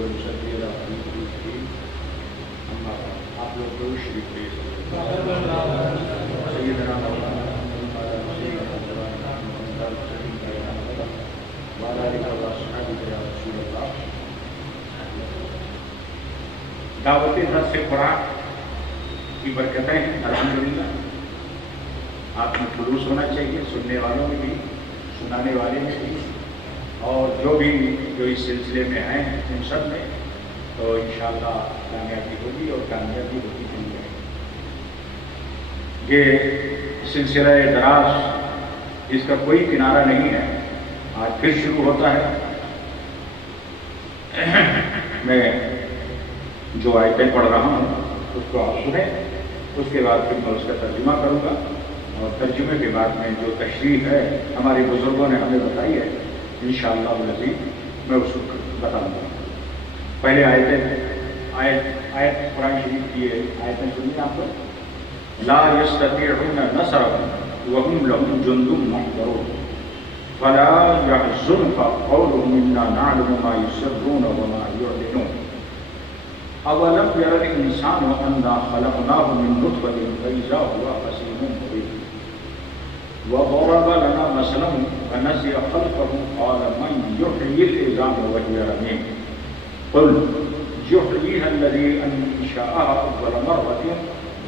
ونصلي على حبيبه الكريم اما بعد آپ لوگ کو شریف پیش سیدنا مولانا محمد وعلى سيدنا مولانا محمد وعلى آله وصحبه يا رسول الله. دعوت درس قرآن کی برکتیں ہیں الحمدللہ. آپ میں خلوص ہونا چاہیے، سننے والوں میں بھی، سنانے والے میں بھی، اور جو اس سلسلے میں ہیں ان سب میں، تو انشاءاللہ کامیابی ہوگی اور کامیابی ہوتی چلی جائے گی. یہ سلسلہ دراز اس کا کوئی کنارہ نہیں ہے، آج پھر شروع ہوتا ہے. میں جو آیتیں پڑھ رہا ہوں اس کو آپ سنیں، اس کے بعد پھر میں اس کا ترجمہ کروں گا، اور ترجمے کے بعد میں جو تشریح ہے ہمارے بزرگوں نے ہمیں بتائی ہے انشاءاللہ العزیز میں اس کو بتاؤں گا. پہلے آیت قرآن شریف کی آیتیں سنیے آپ کو. لا يستطيعون نصرهم وهم لهم جند محضرون فلا يحزنك قولهم إنا نعلم ما يسرون وما يعلنون أولم ير الإنسان أنا خلقناه من نطفة فإذا هو خصيم مبين وضرب لنا مثلا فنسي خلقه قال من يحيي العظام وهي رميم قل يحييها الذي أنشأها أول مرة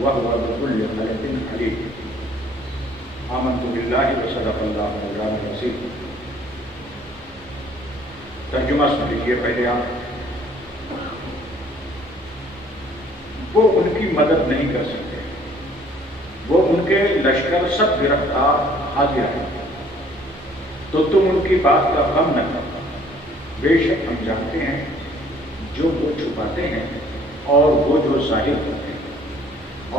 وهو بكل خلق عليم. آمنت بالله وصدق الله مولانا العظيم. ترجمہ سن لیجیے پہلے آپ. وہ ان کی مدد نہیں کر سکتے، وہ ان کے لشکر سب گرفتار حاضر ہیں، تو تم ان کی بات کا غم نہ کرو. بے شک ہم جانتے ہیں جو وہ چھپاتے ہیں اور وہ جو ظاہر کرتے ہیں.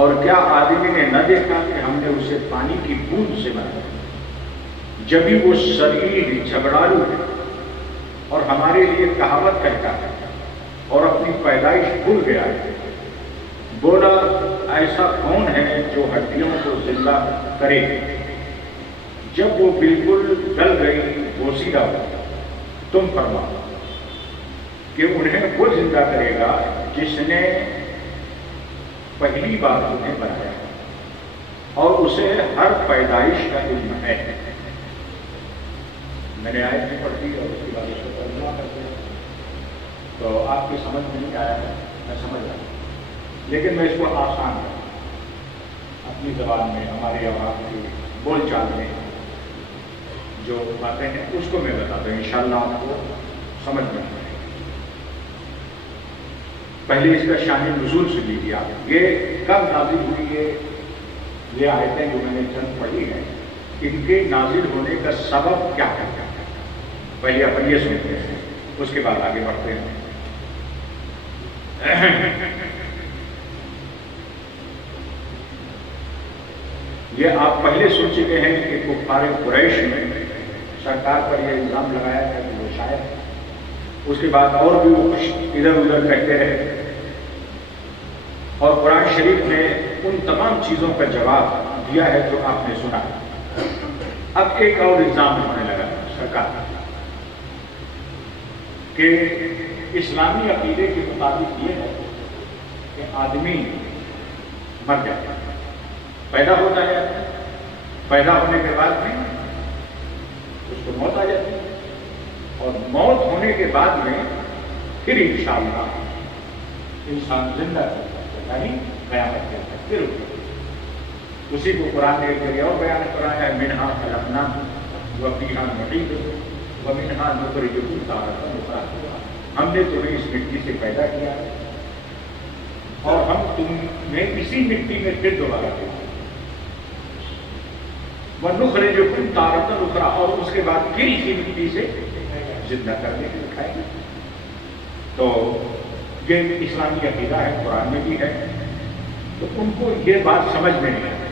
اور کیا آدمی نے نہ دیکھا کہ ہم نے اسے پانی کی بوند سے بنایا، جبھی وہ شریر جھگڑالو ہے اور ہمارے لیے کہاوت کہتا ہے اور اپنی پیدائش بھول گیا ہے. بولا ایسا کون ہے جو ہڈیوں کو زندہ کرے؟ جب وہ بالکل گل گئی بوسیدہ ہو تم فرماؤ کہ انہیں وہ زندہ کرے گا جس نے پہلی بار انہیں بنایا اور اسے ہر پیدائش کا علم ہے. میں نے آیت بھی پڑھ دی اور اس کے بعد اس کو ترجمہ کرتے ہیں، تو آپ کی سمجھ میں نہیں آیا ہے، میں سمجھ رہا ہوں، لیکن میں اس کو آسان کروں اپنی زبان میں، ہمارے عوام کی بول چال میں جو باتیں ہیں اس کو میں بتاتا ہوں، انشاءاللہ آپ کو سمجھ میں آئے. پہلے اس کا شان نزول سے لیجیے آپ. یہ کب نازل ہوئی ہے؟ یہ آیتیں جو میں نے چند پڑھی ہیں ان کے نازل ہونے کا سبب کیا ہے؟ پہلے آپ یہ سنتے ہیں، اس کے بعد آگے بڑھتے ہیں. یہ آپ پہلے سن چکے ہیں کہ کفار قریش میں سرکار پر یہ الزام لگایا تھا کہ وہ شاعر. اس کے بعد اور بھی وہ کچھ ادھر ادھر کہتے رہے، اور قرآن شریف نے ان تمام چیزوں کا جواب دیا ہے جو آپ نے سنا. اب ایک اور الزام ہونے لگا سرکار کہ اسلامی عقیدے کے مطابق یہ ہے کہ آدمی مر جاتا ہے، پیدا ہوتا ہے، پیدا ہونے کے بعد میں اس کو موت آ جاتی ہے، اور موت ہونے کے بعد میں پھر انشاءاللہ انسان زندہ ہوتا ہے، یعنی قیامت کے اندر پھر ہوتا ہے. اسی کو قرآن نے ایک جگہ اور بیان کرایا ہے، منہا خلقناکم وفیہا نعیدکم ومنہا نخرجکم تارۃ اخری. ہم نے تمہیں اس مٹی سے پیدا کیا ہے اور ہم تمہیں اسی مٹی میں پھر دوبارہ دیں گے. وَنُخْرِجُكُمْ تَارَةً أُخْرَىٰ، اور اس کے بعد پھر اسی مٹی سے زندہ کرنے کے دکھائیں گے. تو یہ اسلامی عقیدہ ہے، قرآن میں بھی ہے. تو ان کو یہ بات سمجھ میں نہیں آتی،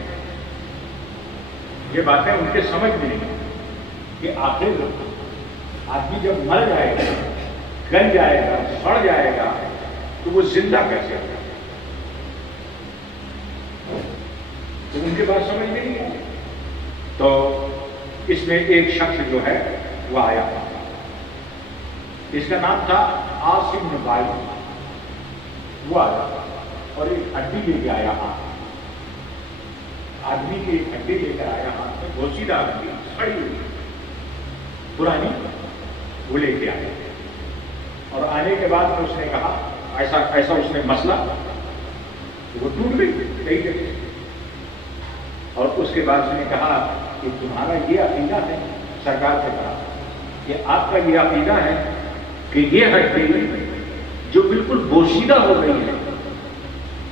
یہ باتیں ان کے سمجھ میں نہیں آتی کہ آخر آدمی جب مر جائے گا، گل جائے گا، سڑ جائے گا، تو وہ زندہ کیسے ہوگا؟ تو ان کے بات سمجھ میں نہیں آتی. تو اس میں ایک شخص جو ہے وہ آیا اس کا نام تھا عاصم بن بائی. وہ آیا اور ایک ہڈی لے کے آیا ہاتھ، آدمی کی ایک ہڈی لے کر آیا ہاتھ میں، گوشیدہ ہڈی کھڑی ہوئی پرانی، وہ لے کے آیا. اور آنے کے بعد میں اس نے کہا ایسا ایسا اس نے مسئلہ، وہ ٹوٹ گئی کئی جگہ. اور اس کے بعد اس نے کہا کہ تمہارا یہ عقیدہ ہے، سرکار سے کہا کہ آپ کا یہ عقیدہ ہے کہ یہ ہڈی جو بالکل بوشیدہ ہو گئی ہے،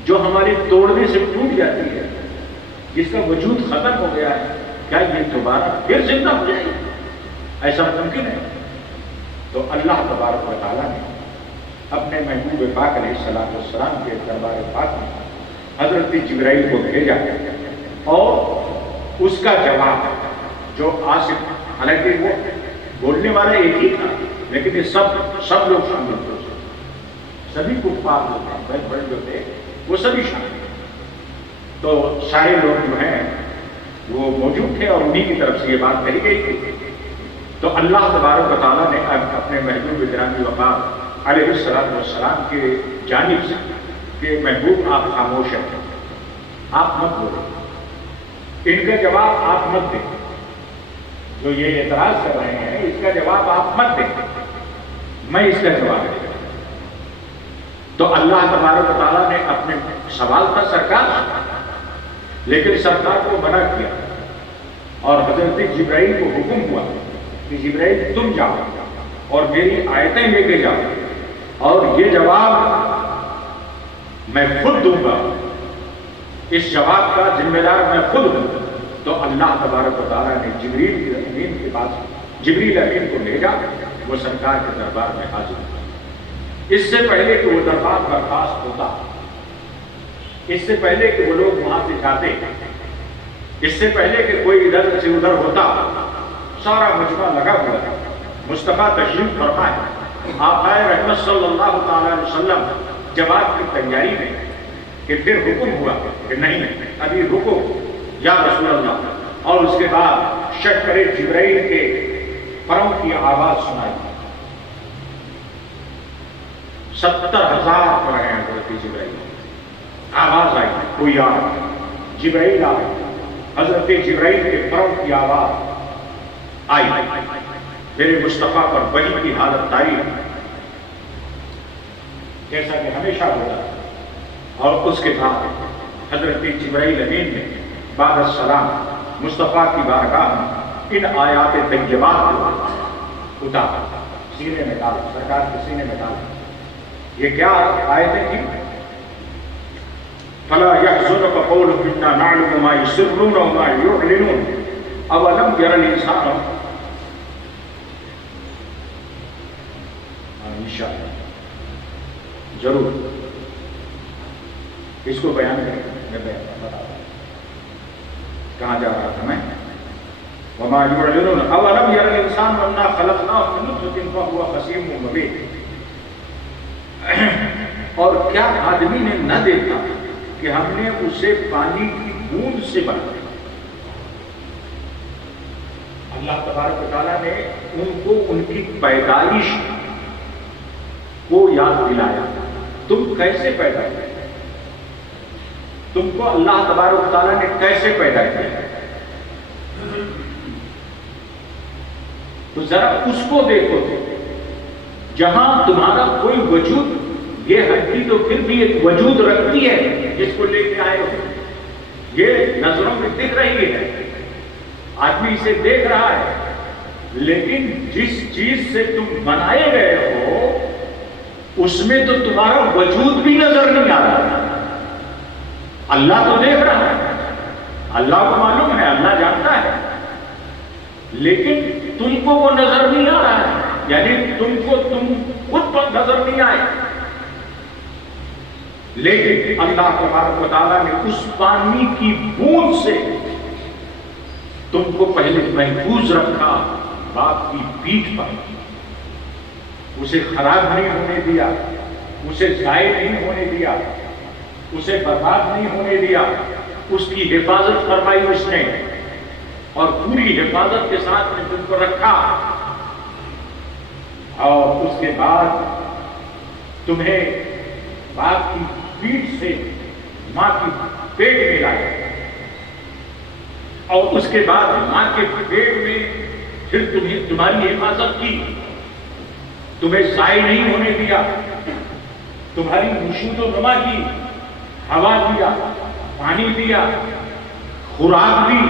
جو ہمارے توڑنے سے ٹوٹ جاتی ہے، جس کا وجود ختم ہو گیا ہے، کیا یہ دوبارہ پھر زندہ ہو جائے گی؟ ایسا ممکن ہے؟ تو اللہ تبارک و تعالیٰ نے اپنے محبوب پاک علیہ الصلوۃ والسلام کے دربار پاک میں حضرت جبرائیل کو بھیجا اور اس کا جواب جو عاصم، حالانکہ وہ بولنے والا ایک ہی تھا لیکن یہ سب لوگ شامل تھے، سبھی کفار لوگ ہیں، بڑے بڑے جو تھے وہ سبھی شامل تھے. تو سارے لوگ جو ہیں وہ موجود تھے اور انہیں کی طرف سے یہ بات کہی گئی تھی. تو اللہ تبارک و تعالیٰ نے اپنے محبوب گرامی وقار علیہ الصلوۃ والسلام کے جانب سے کہ محبوب آپ خاموش ہیں، آپ مت بولیں، ان کا جواب آپ مت دیں، جو یہ اعتراض کر رہے ہیں اس کا جواب آپ مت دیں، میں اس کا جواب دیں. تو اللہ تبارک و تعالیٰ نے اپنے سوال تھا سرکار، لیکن سرکار کو منع کیا اور حضرت جبرائیل کو حکم ہوا کہ جبرائیل تم جاؤ اور میری آیتیں لے کے جاؤ اور یہ جواب میں خود دوں گا، اس جواب کا ذمہ دار میں خود ہوں. تو اللہ تبارک و تعالیٰ نے جبریل امین کے پاس جبریل امین کو بھیجا، وہ سرکار کے دربار میں حاضر ہوا. اس سے پہلے کہ وہ دربار برخاست ہوتا، اس سے پہلے کہ وہ لوگ وہاں سے جاتے، اس سے پہلے کہ کوئی ادھر سے ادھر ہوتا، سارا مجمع لگا ہوا ہے. مصطفیٰ تشریف فرما ہے، آقا رحمت صلی اللہ تعالی علیہ وسلم جواب کی تیاری میں کہ پھر حکم ہوا کہ نہیں ابھی رکو یا رسول اللہ. اور اس کے بعد شکر جبرائیل کے پروں کی آواز سنائی، 70,000 پر ہیں حضرت جبرائیل. آواز آئی، کوئی آ جبرائیل آئے، حضرت جبرائیل کے پروں کی آواز آئی، میرے مصطفیٰ پر وحی کی حالت تاری جیسا کہ ہمیشہ ہوتا ہے. اور اس کے بعد حضرت جبرائیل امین نے بعد السلام مصطفیٰ کی بارگاہ میں ان آیات طیبات کو اتارا، سینے میں ڈالا، سرکار کے سینے میں ڈالا. یہ کیا آیتیں تھیں؟ فَلَا يَحْزُنُكَ قَوْلُهُمْ إِنَّا نَعْلَمُ مَا يُسِرُّونَ وَمَا يُعْلِنُونَ أَوَلَمْ يَرَ الْإِنسَانُ. انشاءاللہ ضرور اس کو بیان کریں. میں بیان بتا رہا ہوں کہاں جا رہا تھا میں. وَمَا يُعْلِنُونَ أَوَلَمْ يَرَ الْإِنسَانُ أَنَّا خَلَقْنَاهُ مِن نُطْفَةٍ فَهُوَ خَصِيمٌ مُبِينٌ. اور کیا آدمی نے نہ دیکھا کہ ہم نے اسے پانی کی بوند سے بنایا. اللہ تبارک و تعالیٰ نے ان کو ان کی پیدائش کو یاد دلایا. تم کیسے پیدا ہوئے، تم کو اللہ تبارک و تعالیٰ نے کیسے پیدا کیا، تو ذرا اس کو دیکھو. جہاں تمہارا کوئی وجود، یہ ہڈی تو پھر بھی ایک وجود رکھتی ہے جس کو لے کے آئے ہو، یہ نظروں میں دکھ رہی ہے، آدمی اسے دیکھ رہا ہے، لیکن جس چیز سے تم بنائے گئے ہو اس میں تو تمہارا وجود بھی نظر نہیں آ رہا. اللہ تو دیکھ رہا ہے، اللہ کو معلوم ہے، اللہ جانتا ہے، لیکن تم کو وہ نظر نہیں آ رہا ہے. یعنی تم کو تم خود پر نظر نہیں آئے، لیکن اللہ تبارک و تعالیٰ نے اس پانی کی بوند سے تم کو پہلے محفوظ رکھا باپ کی پیٹھ پر. اسے خراب نہیں ہونے دیا، اسے ضائع نہیں ہونے دیا، اسے برباد نہیں ہونے دیا. اس کی حفاظت فرمائی اس نے، اور پوری حفاظت کے ساتھ نے تم کو رکھا. اور اس کے بعد تمہیں باپ کی پیٹھ سے ماں کی پیٹ میں لایا اور اس کے بعد ماں کے پیٹ میں پھر تمہاری حفاظت کی، تمہیں ضائع نہیں ہونے دیا، تمہاری نشود و نما کی، ہوا دیا، پانی دیا، خوراک دی،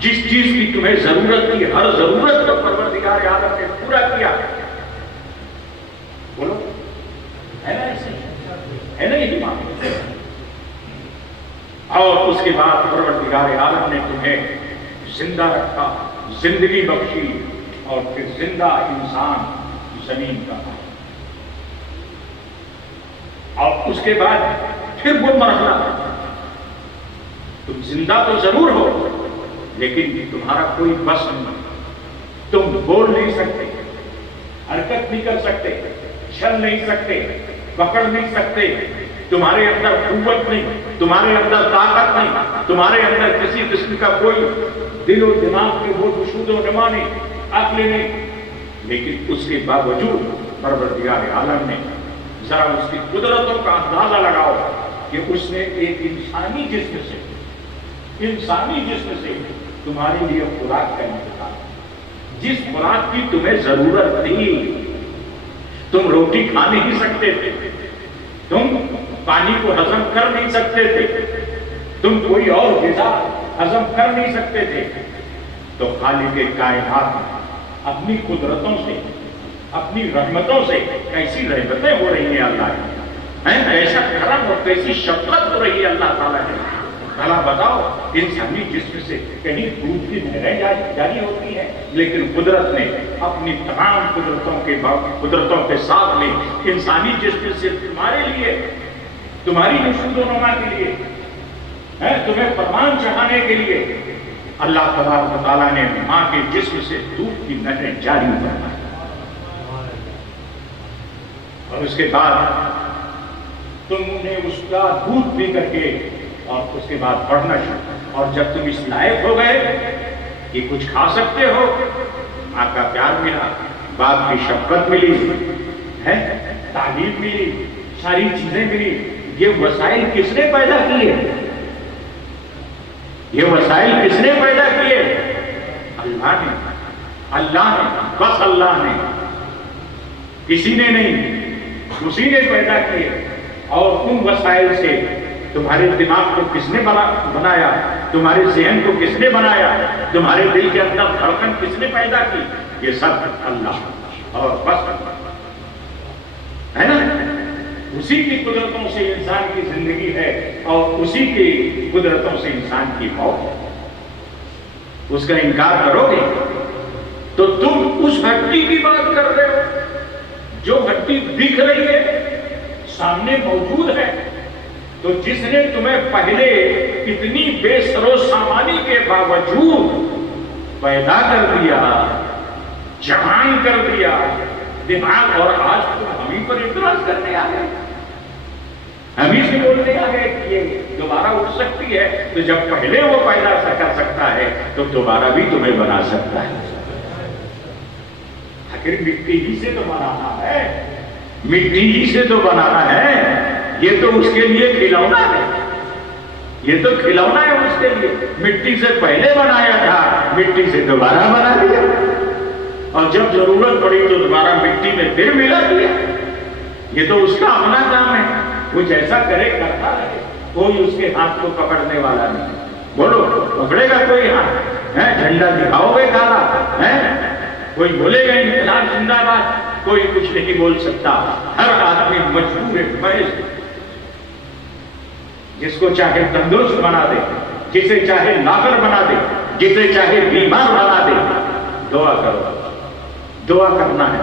جس چیز کی تمہیں ضرورت تھی ہر ضرورت کو پروردگار عالم نے پورا کیا۔ بولو ہے نا ایسے، ہے نا یہی بات؟ اور اس کے بعد پروردگار عالم نے تمہیں زندہ رکھا، زندگی بخشی، اور پھر زندہ انسان زمین کا، اور اس کے بعد پھر وہ مرحلہ، تم زندہ تو ضرور ہو لیکن تمہارا کوئی بس نہیں، تم بول نہیں سکتے، حرکت نہیں کر سکتے، چل نہیں سکتے، پکڑ نہیں سکتے، تمہارے اندر قوت نہیں، تمہارے اندر طاقت نہیں، تمہارے اندر کسی قسم کا کوئی دل و دماغ کے وہ نشود و نما نہیں، عقل نہیں، لیکن اس کے باوجود پروردگار عالم نے ذرا اس کی قدرتوں کا اندازہ لگاؤ کہ اس نے ایک انسانی جسم سے تمہارے لیے خوراک کا انتظام، جس خوراک کی تمہیں ضرورت تھی، تم روٹی کھا نہیں سکتے تھے، تم پانی کو ہضم کر نہیں سکتے تھے، تم کوئی اور غذا ہضم کر نہیں سکتے تھے، تو خالق کائنات نے اپنی قدرتوں سے، اپنی رحمتوں سے، کیسی رحمتیں ہو رہی ہیں اللہ کی، ایسا کرم اور کیسی شفقت ہو رہی ہے اللہ تعالیٰ کی۔ بھلا بتاؤ، انسانی جسم سے کہیں دودھ کی نہریں جاری ہوتی ہیں، لیکن قدرت نے اپنی تمام قدرتوں کے ساتھ میں انسانی جسم سے تمہارے لیے، تمہاری نشود و نما کے لیے، تمہیں فرمان چڑھانے کے لیے اللہ تبارک و تعالیٰ نے ماں کے جسم سے دودھ کی نہریں جاری فرمائی، اور اس کے بعد تم نے اس کا دودھ پی کر کے اور اس کے بعد پڑھنا شروع، اور جب تم اس لائق ہو گئے کہ کچھ کھا سکتے ہو، ماں کا پیار ملا، باپ کی شفقت ملی ہے، تعلیم ملی، ساری چیزیں ملی، یہ وسائل کس نے پیدا کیے؟ یہ وسائل کس نے پیدا کیے؟ اللہ نے، اللہ نے، بس اللہ نے، کسی نے نہیں، اسی نے پیدا کیے۔ اور ان وسائل سے تمہارے دماغ کو کس نے بنایا، تمہارے ذہن کو کس نے بنایا، تمہارے دل کے اندر دھڑکن کس نے پیدا کی؟ یہ سب اللہ، اور بس ہے نا، اسی کی قدرتوں سے انسان کی زندگی ہے اور اسی کی قدرتوں سے انسان کی موت ہے۔ اس کا انکار کرو گے تو تم اس ہڈی کی بات کر رہے ہو جو ہڈی دکھ رہی ہے، سامنے موجود ہے، تو جس نے تمہیں پہلے اتنی بے سر و سامانی کے باوجود پیدا کر دیا، جوان کر دیا دماغ، اور آج تم ہمیں پر اعتراض کرنے آ گئے، ہمیں سے بولنے آ گئے کہ یہ دوبارہ اٹھ سکتی ہے، تو جب پہلے وہ پیدا کر سکتا ہے تو دوبارہ بھی تمہیں بنا سکتا ہے۔ آخر مٹی ہی سے تو بنانا ہے، مٹی ہی سے تو بنانا ہے، یہ تو اس کے لیے کھلونا ہے، یہ تو کھلونا ہے اس کے لیے، مٹی سے پہلے بنایا تھا، مٹی سے دوبارہ بنا دیا، اور جب ضرورت پڑی تو دوبارہ مٹی میں پھر ملا دیا۔ یہ تو اس کا اپنا کام ہے، وہ جیسا کرے کرتا رہے، کوئی اس کے ہاتھ کو پکڑنے والا نہیں۔ بولو، پکڑے گا کوئی ہاتھ؟ جھنڈا دکھاؤ گے کالا؟ کوئی بولے گا انقلاب زندہ باد؟ کوئی کچھ نہیں بول سکتا، ہر آدمی مجبور ہے، محض جس کو چاہے تندرست بنا دے، جسے چاہے لاغر بنا دے، جسے چاہے بیمار بنا دے۔ دعا کرو، دعا کرنا ہے،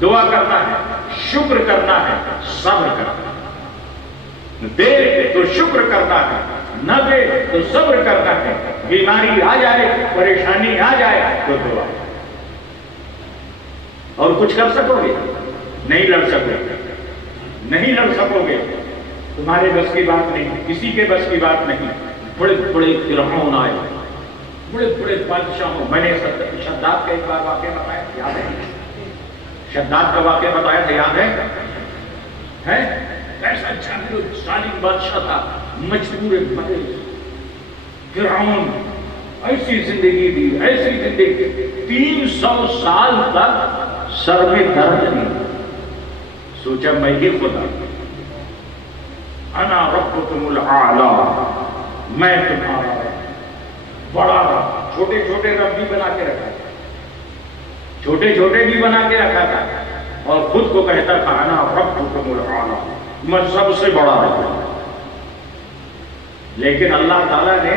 دعا کرنا ہے، شکر کرنا ہے، صبر کرنا ہے، دے تو شکر کرنا ہے، نہ دے تو صبر کرنا ہے، بیماری آ جائے، پریشانی آ جائے تو دعا۔ اور کچھ کر سکو گے؟ نہیں لڑ سکو گے، نہیں لڑ سکو گے، تمہارے بس کی بات نہیں، کسی کے بس کی بات نہیں۔ بڑے بڑے فرعون آئے، بڑے بڑے بادشاہوں، میں نے شداد کا ایک بار واقعہ بتایا، یاد ہے؟ شداد کا واقعہ بتایا تھا، یاد ہے؟ کیسا جاہل ظالم بادشاہ تھا، مجبور مرے، فرعون ایسی زندگی دی، ایسی زندگی 300 سال تک سر میں درد نہیں، سوچا میں ہی خدا، انا ربکم الاعلی، میں تمہارا بڑا رب، چھوٹے چھوٹے رب بھی بنا کے رکھا تھا، چھوٹے چھوٹے بھی بنا کے رکھا تھا، اور خود کو کہتا تھا انا ربکم الاعلی، میں سب سے بڑا رب ہوں۔ لیکن اللہ تعالیٰ نے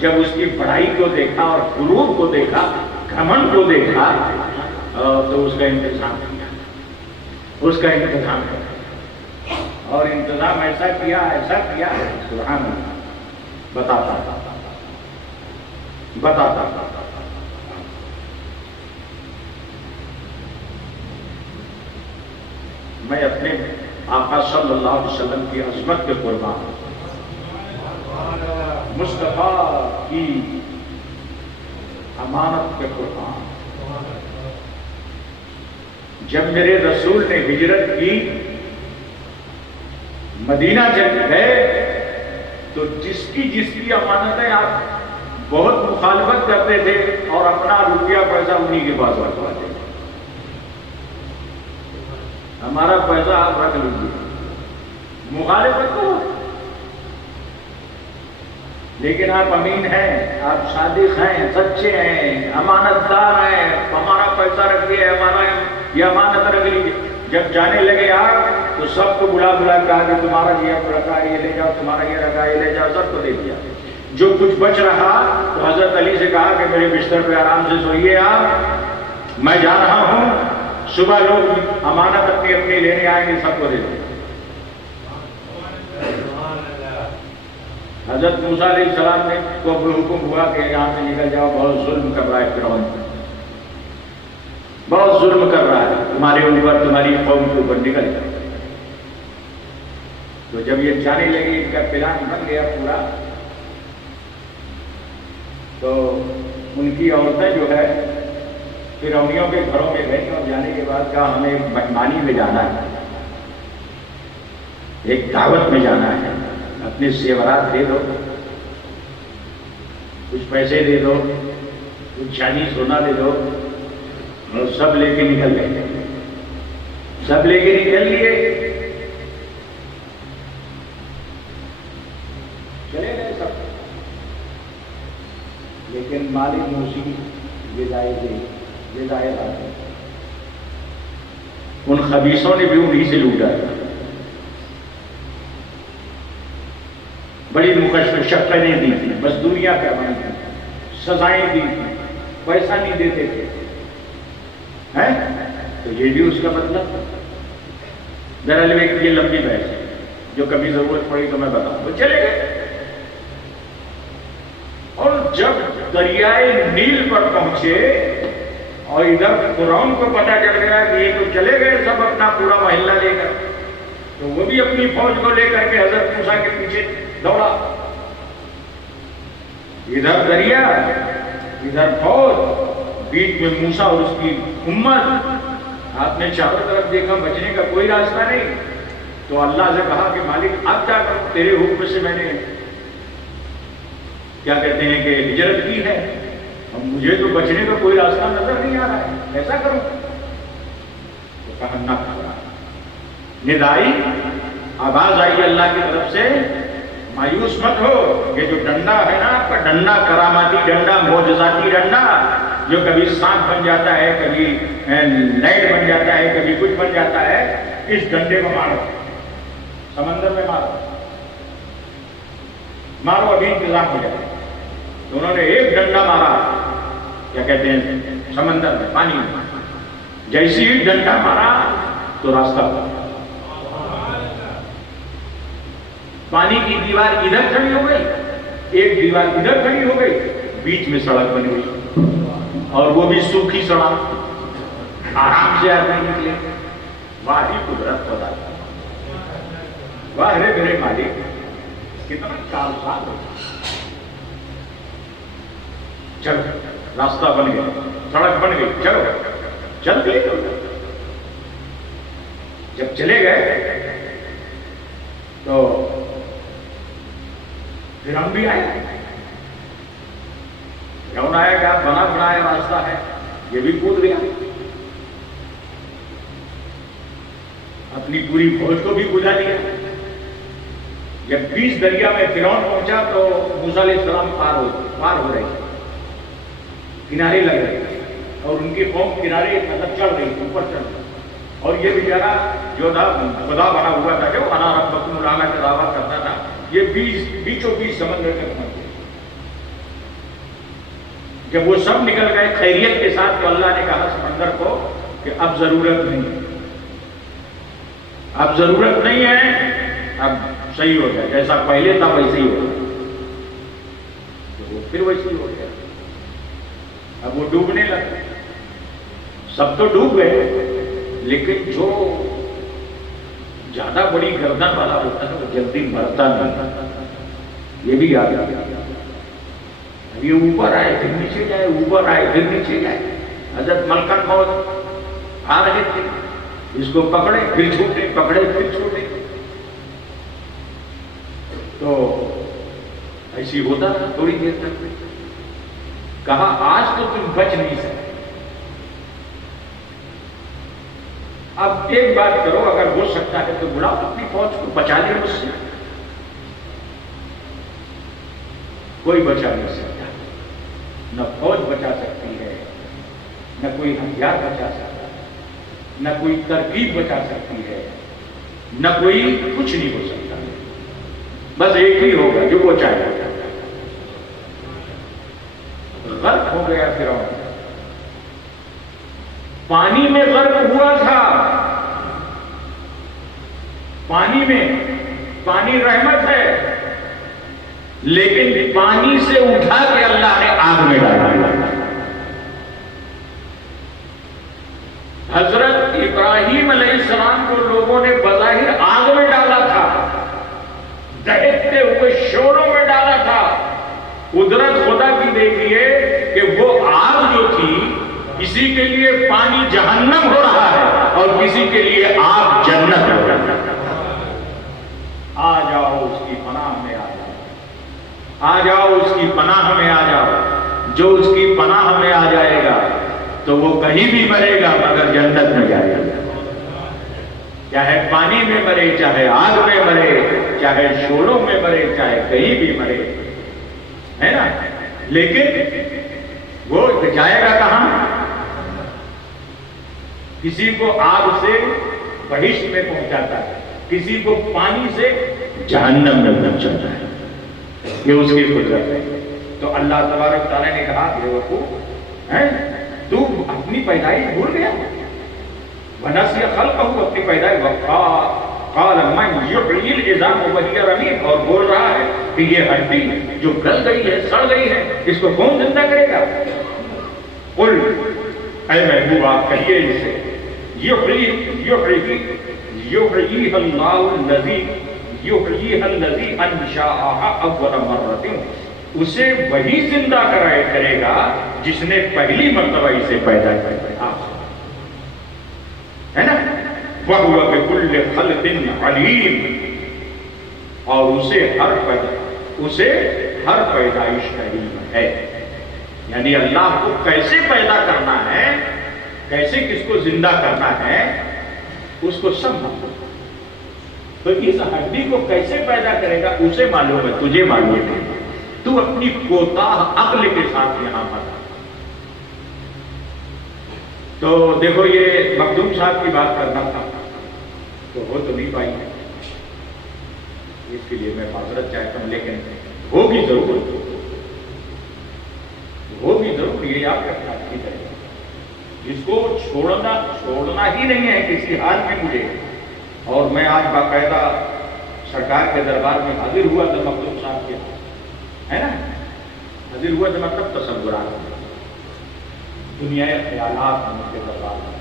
جب اس کی بڑائی کو دیکھا اور غرور کو دیکھا، گھمنڈ کو دیکھا، تو اس کا انتظام کیا، اس کا انتظام کیا، اور انتظام ایسا کیا سبحان اللہ، بتاتا میں اپنے آقا صلی اللہ علیہ وسلم کی عظمت کے قربان، مصطفیٰ کی امانت کے قربان، جب میرے رسول نے ہجرت کی، مدینہ جب گئے، تو جس کی امانتیں آپ بہت مخالفت کرتے تھے اور اپنا روپیہ پیسہ انہی کے پاس رکھواتے تھے، ہمارا پیسہ آپ رکھ لیجیے، مخالفت کرو، لیکن آپ امین ہیں، آپ صادق ہیں، سچے ہیں، امانت دار ہیں، ہمارا پیسہ رکھیے، ہمارا یہ امانت رکھ لیجیے۔ جب جانے لگے آپ تو سب کو بلا کہا کہ تمہارا یہ رکھا یہ لے جاؤ، تمہارا یہ رکھا یہ لے جاؤ، سب کو دے دیا۔ جو کچھ بچ رہا تو حضرت علی سے کہا کہ میرے بستر پہ آرام سے سوئیے آپ، میں جا رہا ہوں، صبح لوگ امانت اپنی اپنی لینے آئیں گے، سب کو دے دیں۔ حضرت موسیٰ علیہ السلام نے کو حکم ہوا کہ یہاں سے نکل جاؤ، بہت ظلم کر رہا ہے فرعون، بہت ظلم کر رہا ہے تمہارے اوپر، تمہاری قوم کے اوپر، نکل جاؤ۔ تو جب یہ جانے لگے، ان کا پلان بن گیا پورا، تو ان کی عورتیں جو ہے فرعونیوں کے گھروں میں گئیں، اور جانے کے بعد کہا ہمیں ایک مہمانی میں جانا ہے، ایک دعوت میں جانا ہے، اپنے زیورات دے دو، کچھ پیسے دے دو، کچھ چاندی سونا دے دو، اور سب لے کے نکل گئے، سب لے کے نکل لیے، چلے گئے سب، لیکن مالک موسی یہ ظاہر آتے، ان خبیثوں نے بھی انہی سے لوٹا، بڑی مشقتیں دی تھی، مزدوریاں کروائی تھی، سزائیں دی تھی، پیسہ نہیں دیتے تھے، تو یہ بھی اس کا مطلب دراصل یہ لمبی بحث ہے، جو کبھی ضرورت پڑی تو میں بتاؤں۔ وہ چلے گئے، اور جب دریائے نیل پر پہنچے اور ادھر فرعون کو پتہ چل گیا کہ یہ تو چلے گئے سب اپنا پورا محلہ لے کر، تو وہ بھی اپنی فوج کو لے کر کے حضرت موسیٰ کے پیچھے دوڑا، ادھر دریا ادھر فوج، بیچ میں موسیٰ اور اس کی امت، آپ نے چاروں طرف دیکھا، بچنے کا کوئی راستہ نہیں، تو اللہ سے کہا کہ مالک اب کیا کروں، تیرے حکم سے میں نے کیا کہتے ہیں کہ ہجرت کی ہے، اب مجھے تو بچنے کا کوئی راستہ نظر نہیں آ رہا ہے، ایسا کروں؟ تو کہا نہ کرا، ندائی آواز آئی اللہ کی طرف سے، مایوس مت ہو، یہ جو ڈنڈا ہے نا آپ کا، ڈنڈا کراماتی ڈنڈا، معجزاتی ڈنڈا، جو کبھی سانپ بن جاتا ہے، کبھی نیٹ بن جاتا ہے، کبھی کچھ بن جاتا ہے، اس ڈنڈے کو مارو، سمندر میں مارو، ابھی انتظام ہو جائے۔ تو انہوں نے ایک ڈنڈا مارا، کیا کہتے ہیں، سمندر میں، پانی میں، جیسی ہی ڈنڈا مارا تو راستہ ہوا، پانی کی دیوار ادھر کھڑی ہو گئی، ایک دیوار ادھر کھڑی ہو گئی، بیچ میں سڑک بن گئی، اور وہ بھی سوکھی سڑک، آرام سے آدمی نکلے۔ واہ ہی قدرت خدا، واہ رے میرے مالک، کتنا کارساز ہو، چلو راستہ بن گیا، سڑک بن گئی، چلو چل گئی، جب چلے گئے تو پھر ہم بھی آئے. فرعون آیا کہ بنا بنایا راستہ ہے, یہ بھی کود گیا, اپنی پوری فوج کو بھی بجھا دیا. جب 20 دریا میں فرعون پہنچا تو موسیٰ علیہ السلام پار ہو رہے تھے, کنارے لگ رہے تھے, اور ان کی قوم کنارے مطلب چڑھ رہی تھی, اوپر چڑھ رہی. اور یہ بیچارہ جو تھا خدا بنا ہوا تھا, جو انا ربکم الاعلی کا دعویٰ کرتا تھا, یہ بیچوں بیچ سمندر تک پہنچ گیا. جب وہ سب نکل گئے خیریت کے ساتھ, تو اللہ نے کہا سمندر کو کہ اب ضرورت نہیں, اب ضرورت نہیں ہے, اب صحیح ہو جائے, جیسا پہلے تھا ویسے ہی ہو جائے. تو وہ پھر ویسے ہی ہو گیا. اب وہ ڈوبنے لگے. سب تو ڈوب گئے, لیکن جو زیادہ بڑی گردن والا ہوتا ہے وہ جلدی مرتا نہیں. یہ بھی یاد آ گیا. یہ اوپر آئے پھر نیچے جائے, اوپر آئے پھر نیچے جائے. حضرت ملکہ موت آ رہے تھے, اس کو پکڑے پھر چھوٹے, پکڑے پھر چھوٹے. تو ایسی ہوتا تھا تھوڑی دیر تک. کہا آج تو تم بچ نہیں سکتے. اب ایک بات کرو, اگر ہو سکتا ہے تو بلاؤ اپنی فوج کو, بچا لے مجھ سے. کوئی بچا نہیں سکتا, نہ فوج بچا سکتی ہے, نہ کوئی ہتھیار بچا سکتا ہے, نہ کوئی ترکیب بچا سکتی ہے, نہ کوئی کچھ نہیں ہو سکتا. بس ایک ہی ہوگا جو وہ چاہے. غرق ہو گیا فرعون, پانی میں غرق ہوا تھا. پانی میں, پانی رحمت ہے, لیکن پانی سے اٹھا کے اللہ نے آگ میں ڈالا. حضرت ابراہیم علیہ السلام کو لوگوں نے بظاہر آگ میں ڈالا تھا, دہکتے ہوئے شوروں میں ڈالا تھا. قدرت خدا کی دیکھیے کہ وہ آگ جو تھی, کسی کے لیے پانی جہنم ہو رہا ہے اور کسی کے لیے آگ جنت ہو رہا ہے. آ جاؤ اس کی پناہ میں, آ جاؤ, آ جاؤ اس کی پناہ میں, آ جاؤ. جو اس کی پناہ میں آ جائے گا تو وہ کہیں بھی مرے گا مگر جنت میں جائے گا. چاہے پانی میں مرے, چاہے آگ میں مرے, چاہے شوروں میں مرے, چاہے کہیں بھی مرے, ہے نا. لیکن وہ جائے گا کہاں؟ کسی کو آگ سے بہشت میں پہنچاتا ہے, کسی کو پانی سے جہنم میں پہنچاتا ہے. یہ اس کی قدرت ہے. تو اللہ تبارک تعالیٰ نے کہا بے وقوف ہے, تو اپنی پیدائش بھول گیا. ونسی خلقہ, اپنی پیدائش. قال من یحیی العظام وہی رمیم, اور بول رہا ہے کہ یہ ہڈی جو گل گئی ہے, سڑ گئی ہے, اس کو کون زندہ کرے گا؟ قل, اے محبوب آپ کہیے ان سے, یحییھا اللہ الذی انشأھا اول مرۃ, اسے وہی زندہ کرے گا جس نے پہلی مرتبہ اسے پیدا کیا, ہے نا. وَهُوَ بِكُلِّ خَلْقٍ عَلِيمٌ, اور اسے ہر پیدائش کا علم ہے. یعنی اللہ کو کیسے پیدا کرنا ہے, کیسے کس کو زندہ کرنا ہے, اس کو سب معلوم. تو اس ہڈی کو کیسے پیدا کرے گا اسے معلوم ہے, تجھے معلوم ہے. تو اپنی کوتاہ عقل کے ساتھ یہاں پر. تو دیکھو یہ مخدوم صاحب کی بات کرنا تھا تو ہو تو نہیں پائی, اس کے لیے میں معذرت چاہتا ہوں, لیکن ہوگی ضرور, ہوگی ضرور. یہ یاد رکھنا اچھی طرح, جس کو چھوڑنا ہی نہیں ہے کسی حال میں مجھے. اور میں آج باقاعدہ سرکار کے دربار میں حاضر ہوا تھا, مخدوم صاحب کے, ہے نا, حاضر ہوا تھا, مطلب تصورات, دنیا خیالات ان کے دربار میں.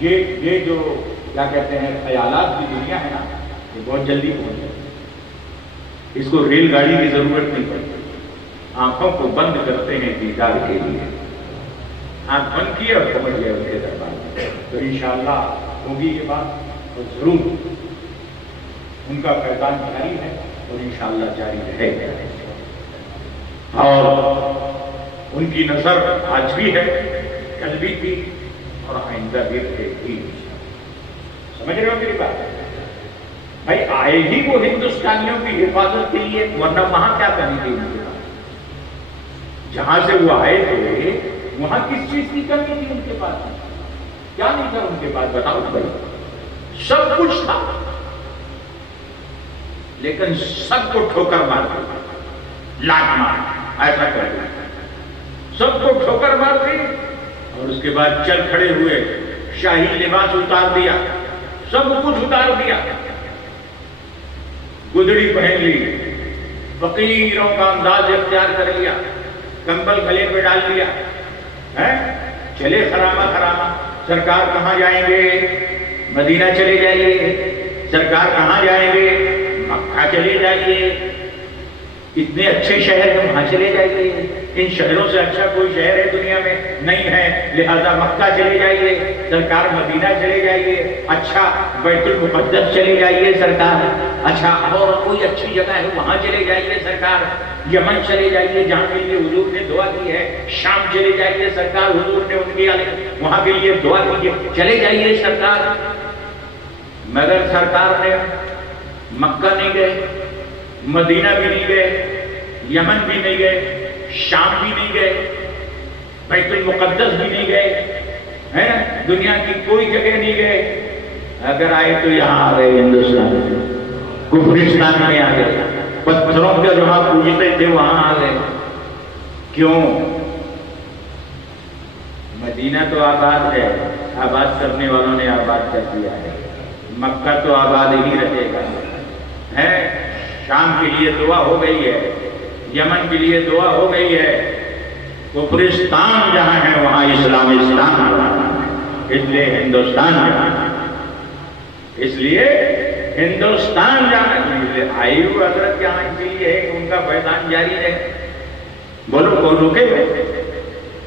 یہ جو کیا کہتے ہیں خیالات کی دنیا ہے نا, یہ بہت جلدی پہنچ جائے. اس کو ریل گاڑی کی ضرورت نہیں پڑتی. آنکھوں کو بند کرتے ہیں دیدار کے لیے, آنکھ بند کی اور پہنچ گئے ان کے دربار میں. تو انشاءاللہ ہوگی یہ بات. تو ضرور ان کا فیضان جاری ہے اور انشاءاللہ جاری رہے گا، اور ان کی نظر آج بھی ہے، کل بھی تھی اور آئندہ بھی رہے گی۔ سمجھ رہے ہو میری بات؟ بھائی آئے ہی وہ ہندوستانیوں کی حفاظت کے لیے، ورنہ وہاں کیا کرنی تھی ان کے پاس؟ جہاں سے وہ آئے تھے وہاں کس چیز کی کمی تھی ان کے پاس؟ کیا نہیں تھا ان کے پاس؟ بتاؤ بھائی، سب کچھ تھا، لیکن سب کو ٹھوکر مار دی، لاٹ مار ایسا کر دیا، سب کو ٹھوکر مار دی، اور اس کے بعد چل کھڑے ہوئے، شاہی لباس اتار دیا، سب کچھ اتار دیا، گدڑی پہن لی، فقیروں کا انداز اختیار کر لیا، کمبل گلے پہ ڈال لیا، چلے خرامہ خرامہ۔ سرکار کہاں جائیں گے؟ مدینہ چلے جائیے۔ سرکار کہاں جائیں گے؟ مکہ چلے جائیے، اتنے اچھے شہر ہیں وہاں چلے جائیے، ان شہروں سے اچھا کوئی شہر ہے دنیا میں نہیں ہے، لہذا مکہ چلے جائیے سرکار، مدینہ چلے جائیے، اچھا بیت المقدس چلے جائیے سرکار، اچھا اور کوئی اچھی جگہ ہے وہاں چلے جائیے سرکار، یمن چلے جائیے جہاں کے لیے حضور نے دعا کی ہے، شام چلے جائیے سرکار، حضور نے ان کے وہاں کے لیے دعا کی ہے، چلے جائیے سرکار۔ مگر سرکار نے مکہ نہیں گئے، مدینہ بھی نہیں گئے، یمن بھی نہیں گئے، شام بھی نہیں گئے، بیت المقدس بھی نہیں گئے، دنیا کی کوئی جگہ نہیں گئے۔ اگر آئے تو یہاں آ گئے، ہندوستان میں، کفرستان میں آ گئے، پتھروں کے جہاں پوجتے تھے وہاں آ گئے۔ کیوں؟ مدینہ تو آباد ہے، آباد کرنے والوں نے آباد کر دیا ہے، مکہ تو آباد ہی رہے گا، شام کے لیے دعا ہو گئی ہے، یمن کے لیے دعا ہو گئی ہے، کفرستان جہاں ہے وہاں اسلامستان ہے، اس لیے ہندوستان جہاں ہے، اس لیے ہندوستان جہاں آئی ہوئی حضرت یہاں کے لیے ہے کہ ان کا فیضان جاری ہے۔ بولو کون روکے گا؟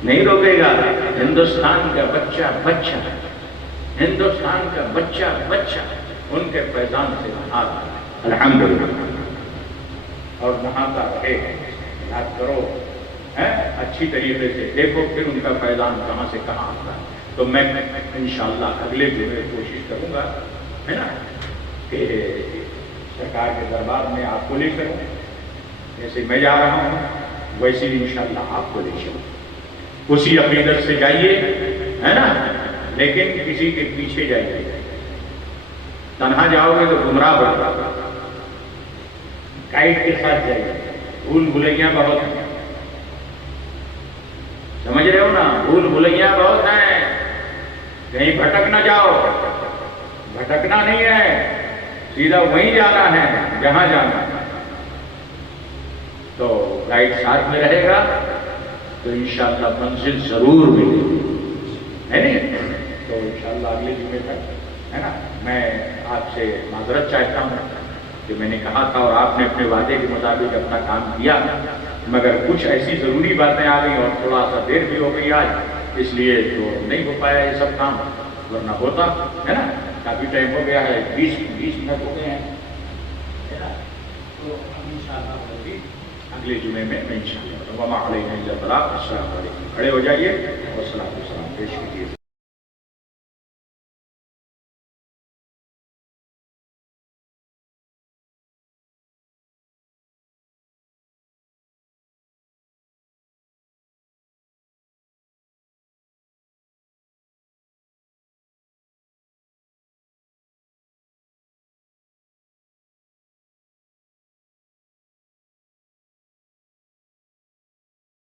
نہیں روکے گا۔ ہندوستان کا بچہ بچہ، ہندوستان کا بچہ بچہ ان کے فیضان سے نہا الحمدللہ، اور نہاتا رہے، یاد کرو اچھی طریقے سے دیکھو پھر ان کا فیضان کہاں سے کہاں آتا ہے۔ تو میں انشاءاللہ اگلے جمعے کوشش کروں گا ہے نا کہ سرکار کے دربار میں آپ کو لے کروں، جیسے میں جا رہا ہوں ویسے انشاءاللہ آپ کو لے چلوں، اسی عقیدت سے جائیے ہے نا، لیکن کسی کے پیچھے جائیے، تنہا جاؤ گے تو گمراہ بڑھتا، گائیڈ کے ساتھ جائیے، بھول بھلیاں بہت ہیں، سمجھ رہے ہو نا، بھول بھلیاں بہت ہیں، کہیں بھٹک نہ جاؤ، بھٹکنا نہیں ہے، سیدھا وہیں جانا ہے جہاں جانا ہے۔ تو گائیڈ ساتھ میں رہے گا تو انشاءاللہ منزل ضرور ملے گی، ہے نہیں؟ تو انشاءاللہ اگلے جمعے تک ہے نا میں آپ سے معذرت چاہتا ہوں کہ میں نے کہا تھا اور آپ نے اپنے وعدے کے مطابق اپنا کام کیا، مگر کچھ ایسی ضروری باتیں آ گئی اور تھوڑا سا دیر بھی ہو گئی آج، اس لیے تو نہیں ہو پایا یہ سب کام، ورنہ ہوتا ہے نا، کافی ٹائم ہو گیا ہے، 20 منٹ ہو گئے ہیں ہے نا، تو ہم انشاءاللہ اگلے جمعے میں انشاءاللہ وما علینا الا البلاغ۔ السلام علیکم، کھڑے ہو جائیے اور صلاۃ و سلام پیش کیجیے۔